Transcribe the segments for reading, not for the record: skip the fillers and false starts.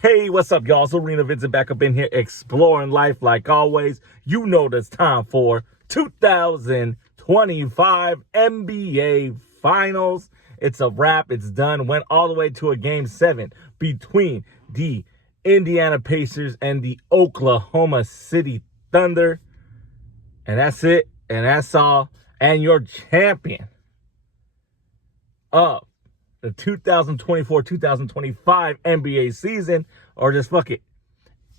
Hey, what's up, y'all? It's ARENAVINCENT back up in here exploring life like always. You know it's time for 2025 NBA Finals. It's a wrap. It's done. Went all the way to a Game 7 between the Indiana Pacers and the Oklahoma City Thunder. And that's it. And that's all. And your champion of the 2024-2025 NBA season, or just fuck it,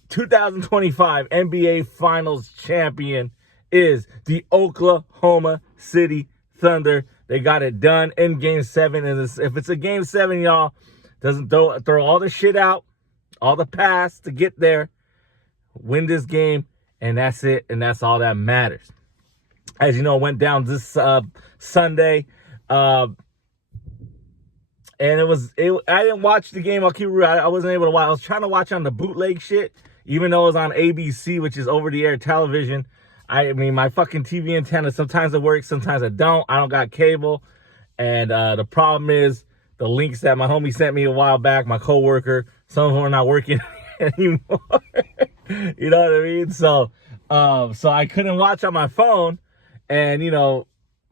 2025 NBA Finals champion is the Oklahoma City Thunder. They got it done in Game 7. And if it's a Game 7, y'all, doesn't throw all the shit out, all the past to get there, win this game, and that's it. And that's all that matters. As you know, it went down this Sunday. And I didn't watch the game. I'll keep it real. I wasn't able to watch. I was trying to watch on the bootleg shit, even though it was on ABC, which is over-the-air television. I mean, my fucking TV antenna, sometimes it works, sometimes it don't. I don't got cable. And the problem is the links that my homie sent me a while back, my coworker, some of them are not working anymore. You know what I mean? So I couldn't watch on my phone. And, you know,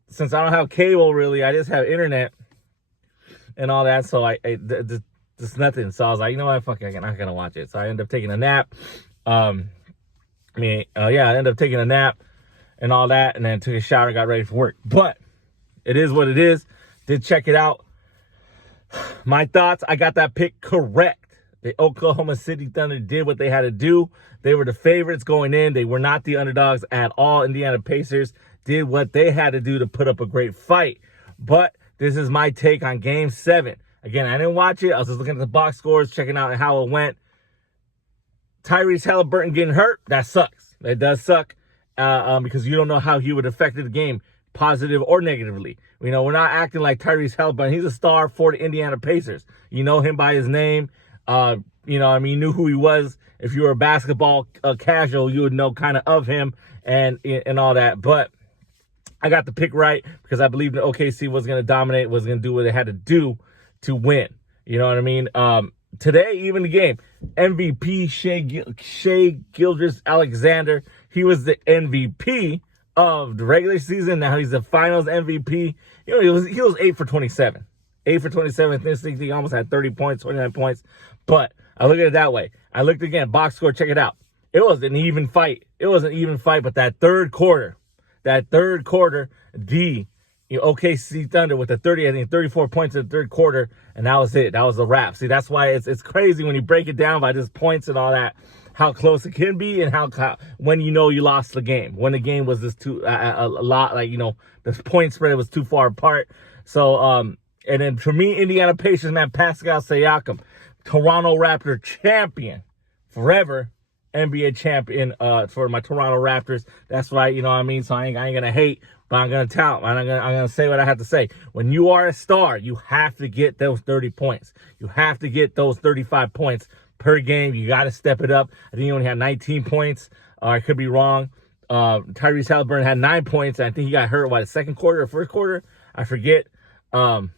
since I don't have cable really, I just have internet and all that, so just nothing. So I was like, you know what, fuck it, I'm not gonna watch it. So I ended up taking a nap. I ended up taking a nap and all that, and then took a shower and got ready for work. But it is what it is. Did check it out. My thoughts, I got that pick correct. The Oklahoma City Thunder did what they had to do. They were the favorites going in. They were not the underdogs at all. Indiana Pacers did what they had to do to put up a great fight. But this is my take on Game 7. Again, I didn't watch it. I was just looking at the box scores, checking out how it went. Tyrese Halliburton getting hurt, that sucks. It does suck because you don't know how he would affect the game, positive or negatively. You know, we're not acting like Tyrese Halliburton. He's a star for the Indiana Pacers. You know him by his name. You knew who he was. If you were a basketball casual, you would know kind of him and all that. But I got the pick right because I believed that OKC was going to dominate, was going to do what they had to do to win. You know what I mean? Today, even the game, MVP Shai Gilgeous-Alexander, he was the MVP of the regular season. Now he's the Finals MVP. You know, he was 8 for 27. 8 for 27. I think he almost had 30 points, 29 points. But I look at it that way. I looked again, box score, check it out. It was an even fight. It was an even fight, but that third quarter, the OKC Thunder with the 34 points in the third quarter, and that was it. That was the wrap. See, that's why it's crazy when you break it down by just points and all that, how close it can be, and how when you know you lost the game, when the game was just too a lot, like, you know, the point spread was too far apart. So and then for me, Indiana Pacers, man, Pascal Siakam, Toronto Raptor champion forever. NBA champion for my Toronto Raptors. That's right, you know what I mean? So I ain't gonna hate, but I'm gonna tout. I'm gonna say what I have to say. When you are a star, you have to get those 30 points. You have to get those 35 points per game. You got to step it up. I think he only had 19 points. I could be wrong. Tyrese Halliburton had 9 points. I think he got hurt, the second quarter or first quarter? I forget. But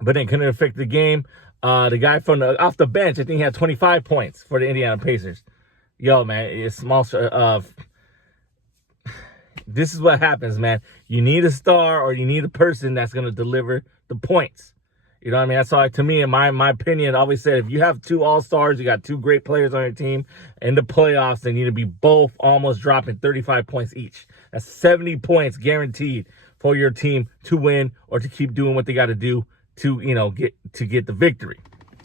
then couldn't affect the game. The guy from off the bench, I think he had 25 points for the Indiana Pacers. Yo, man, it's small. This is what happens, man. You need a star or you need a person that's going to deliver the points. You know what I mean? That's all, to me, in my opinion, I always said, if you have 2 all-stars, you got 2 great players on your team, in the playoffs, they need to be both almost dropping 35 points each. That's 70 points guaranteed for your team to win or to keep doing what they got to do to, you know, get the victory.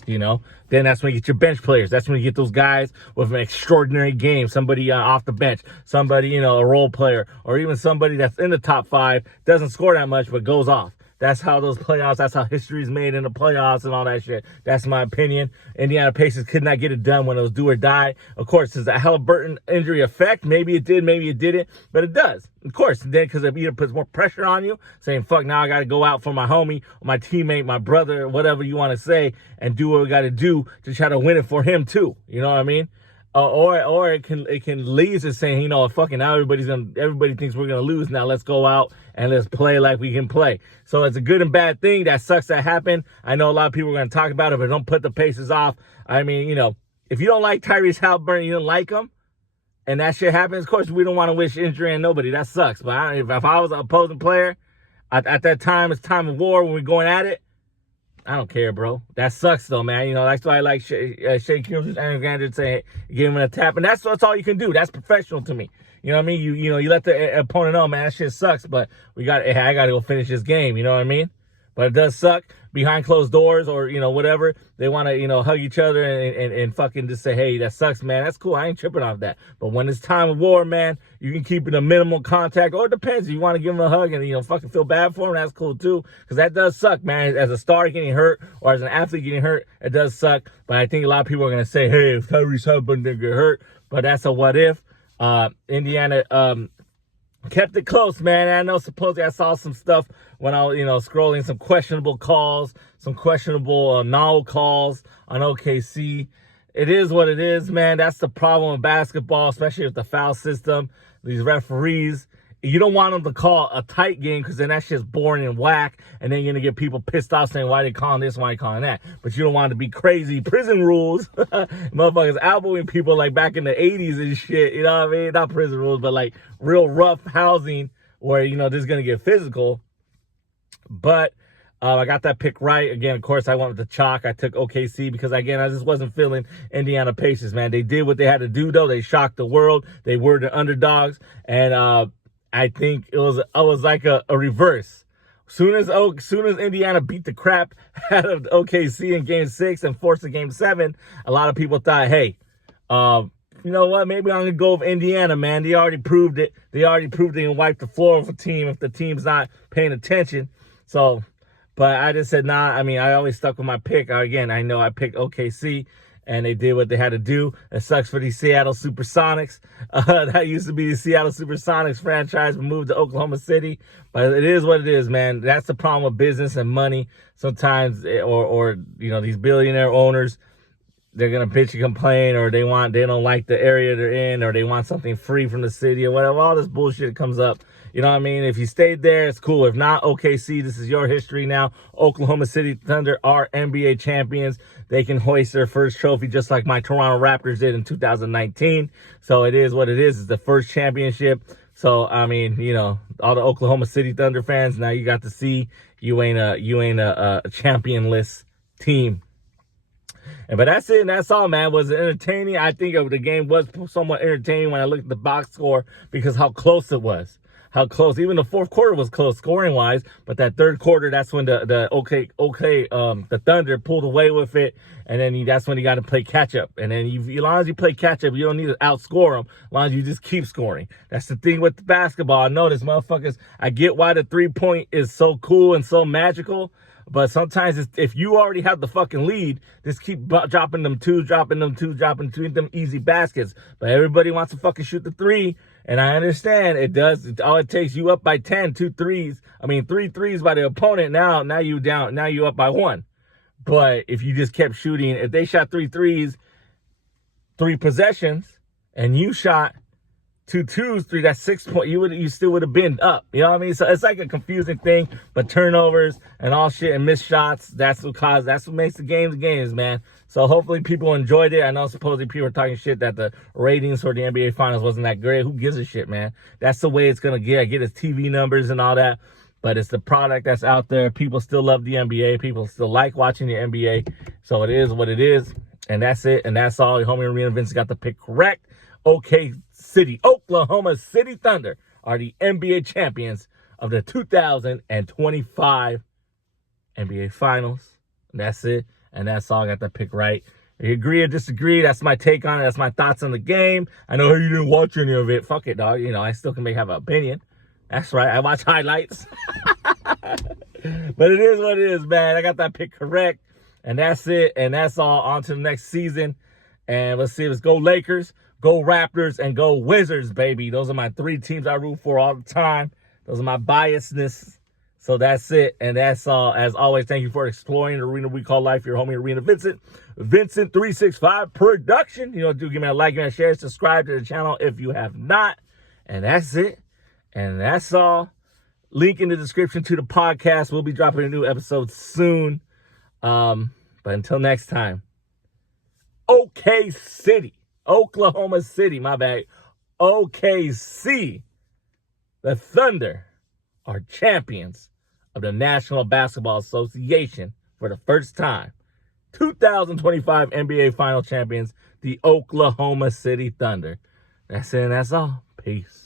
You know, then that's when you get your bench players. That's when you get those guys with an extraordinary game. Somebody off the bench, somebody, you know, a role player, or even somebody that's in the top 5, doesn't score that much, but goes off. That's how those playoffs, that's how history is made in the playoffs and all that shit. That's my opinion. Indiana Pacers could not get it done when it was do or die. Of course, does the Halliburton injury affect? Maybe it did, maybe it didn't, but it does. Of course, then because it either puts more pressure on you, saying, fuck, now I got to go out for my homie, my teammate, my brother, whatever you want to say, and do what we got to do to try to win it for him too. You know what I mean? Or it can lead to saying, you know, fucking now everybody thinks we're gonna lose. Now let's go out and let's play like we can play. So it's a good and bad thing. That sucks that happened. I know a lot of people are gonna talk about it, but don't put the Pacers off. I mean, you know, if you don't like Tyrese Halliburton, you don't like him, and that shit happens, of course, we don't want to wish injury on nobody. That sucks. But if I was an opposing player, at that time, it's time of war when we're going at it, I don't care, bro. That sucks, though, man. You know, that's why I like Shea Gilgeous Alexander saying, give him a tap. And that's all you can do. That's professional to me. You know what I mean? You let the opponent know, man, that shit sucks, but I got to go finish this game. You know what I mean? But it does suck behind closed doors or, whatever. They want to, hug each other and fucking just say, hey, that sucks, man. That's cool. I ain't tripping off that. But when it's time of war, man, you can keep it a minimal contact. Or it depends. If you want to give him a hug and, fucking feel bad for him, that's cool too. Because that does suck, man. As a star getting hurt or as an athlete getting hurt, it does suck. But I think a lot of people are going to say, hey, if Tyrese Halliburton didn't get hurt. But that's a what if. Indiana kept it close, man. And I know supposedly I saw some stuff when I was, scrolling, some questionable calls, some questionable no calls on OKC. It is what it is, man. That's the problem with basketball, especially with the foul system. These referees, you don't want them to call a tight game because then that shit's boring and whack, and then you're going to get people pissed off saying, why they calling this, why they calling that? But you don't want it to be crazy prison rules. Motherfuckers elbowing people like back in the 80s and shit, you know what I mean? Not prison rules, but like real rough housing where, this is going to get physical. But I got that pick right. Again, of course, I went with the chalk. I took OKC because, again, I just wasn't feeling Indiana Pacers, man. They did what they had to do, though. They shocked the world. They were the underdogs. And I think it was like a reverse. Soon as Indiana beat the crap out of OKC in Game 6 and forced a Game 7, a lot of people thought, hey, you know what? Maybe I'm going to go with Indiana, man. They already proved it. They can wipe the floor with a team if the team's not paying attention. So, but I just said, nah. I mean, I always stuck with my pick. Again, I know I picked OKC, and they did what they had to do. It sucks for the Seattle Supersonics. That used to be the Seattle Supersonics franchise, but moved to Oklahoma City. But it is what it is, man. That's the problem with business and money. Sometimes, or these billionaire owners, they're gonna bitch and complain, or they don't like the area they're in, or they want something free from the city, or whatever. All this bullshit comes up. You know what I mean? If you stayed there, it's cool. If not, OKC, this is your history now. Oklahoma City Thunder are NBA champions. They can hoist their first trophy just like my Toronto Raptors did in 2019. So it is what it is. It's the first championship. So, I mean, all the Oklahoma City Thunder fans, now you got to see you ain't a championless team. But that's it, and that's all, man. Was it entertaining? I think the game was somewhat entertaining when I looked at the box score because how close it was. How close. Even the fourth quarter was close scoring-wise, but that third quarter, that's when the Thunder pulled away with it, and then that's when you got to play catch-up. And then as long as you play catch-up, you don't need to outscore them, as long as you just keep scoring. That's the thing with the basketball. I notice, motherfuckers, I get why the three-point is so cool and so magical, but sometimes if you already have the fucking lead, just keep dropping them them easy baskets. But everybody wants to fucking shoot the three, and I understand it does. All it takes you up by 10, 3 threes by the opponent. Now you down. Now you up by 1. But if you just kept shooting, if they shot 3 threes, 3 possessions, and you shot 2 twos, 3, that's 6 points. You still would have been up. You know what I mean? So it's like a confusing thing, but turnovers and all shit and missed shots, that's what makes the games, man. So hopefully people enjoyed it. I know supposedly people are talking shit that the ratings for the NBA Finals wasn't that great. Who gives a shit, man? That's the way it's going to get its TV numbers and all that. But it's the product that's out there. People still love the NBA. People still like watching the NBA. So it is what it is. And that's it. And that's all. Your homie Arena Vince got the pick correct. Oklahoma City Thunder are the NBA champions of the 2025 NBA Finals. And that's it. And that's all. I got the pick right. If you agree or disagree, that's my take on it. That's my thoughts on the game. I know you didn't watch any of it. Fuck it, dog. I still can have an opinion. That's right. I watch highlights. But it is what it is, man. I got that pick correct. And that's it. And that's all. On to the next season. And let's see. Let's go Lakers, go Raptors, and go Wizards, baby. Those are my 3 teams I root for all the time. Those are my biasness. So that's it. And that's all. As always, thank you for exploring the arena we call life. Your homie, Arena Vincent. Vincent365 production. Do give me a like, give me a share, subscribe to the channel if you have not. And that's it. And that's all. Link in the description to the podcast. We'll be dropping a new episode soon. But until next time, Oklahoma City, my bad. OKC. The Thunder are champions of the National Basketball Association for the first time. 2025 NBA Final Champions, the Oklahoma City Thunder. That's it, and that's all. Peace.